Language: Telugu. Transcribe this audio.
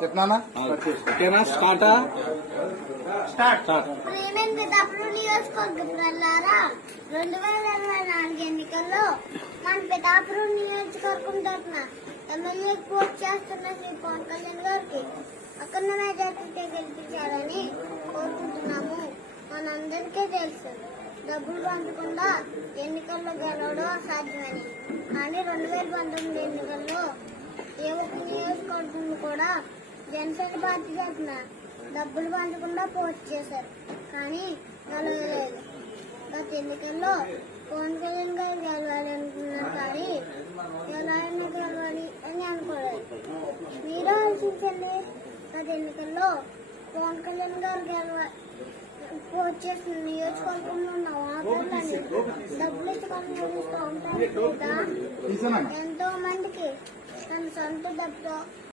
చెప్పనా ఓకేనా? స్టార్ట్ ప్రేమేంద్ర పితాపురం నియోజకవర్గ ప్రజలారా 2024 ఎన్నికల్లో మన పితాపురం నియోజకవర్గం తరఫున ఎమ్మెల్యే పోటీ చేస్తున్న శ్రీ పవన్ కళ్యాణ్ గారికి అఖండ మెజార్టీతో గెలిపించాలని కోరుకుంటున్నాము. మనందరికీ తెలుసు డబ్బులు పంచకుండా ఎన్నికల్లో గెలవడం అసాధ్యమని. కానీ 2019 ఎన్నికల్లో ఏ ఒక్క నియోజకవర్గం కూడా జనసేన పార్టీ తరఫున డబ్బులు పంచకుండా పోస్ట్ చేశారు, కానీ గెలవలేదు. గత ఎన్నికల్లో పవన్ కళ్యాణ్ గారు గెలవాలి అనుకున్నారు, కానీ ఎలా అయినా గెలవాలి అని అనుకోలేదు. మీరు ఆలోచించండి, గత ఎన్నికల్లో పవన్ కళ్యాణ్ గారు పోస్ట్ చేసిన నియోజకవర్గంలో ఉన్న ఓటర్లని డబ్బులు ఇచ్చుకొని ఉంటారు కదా. ఎంతో మందికి తన సొంత డబ్బుతో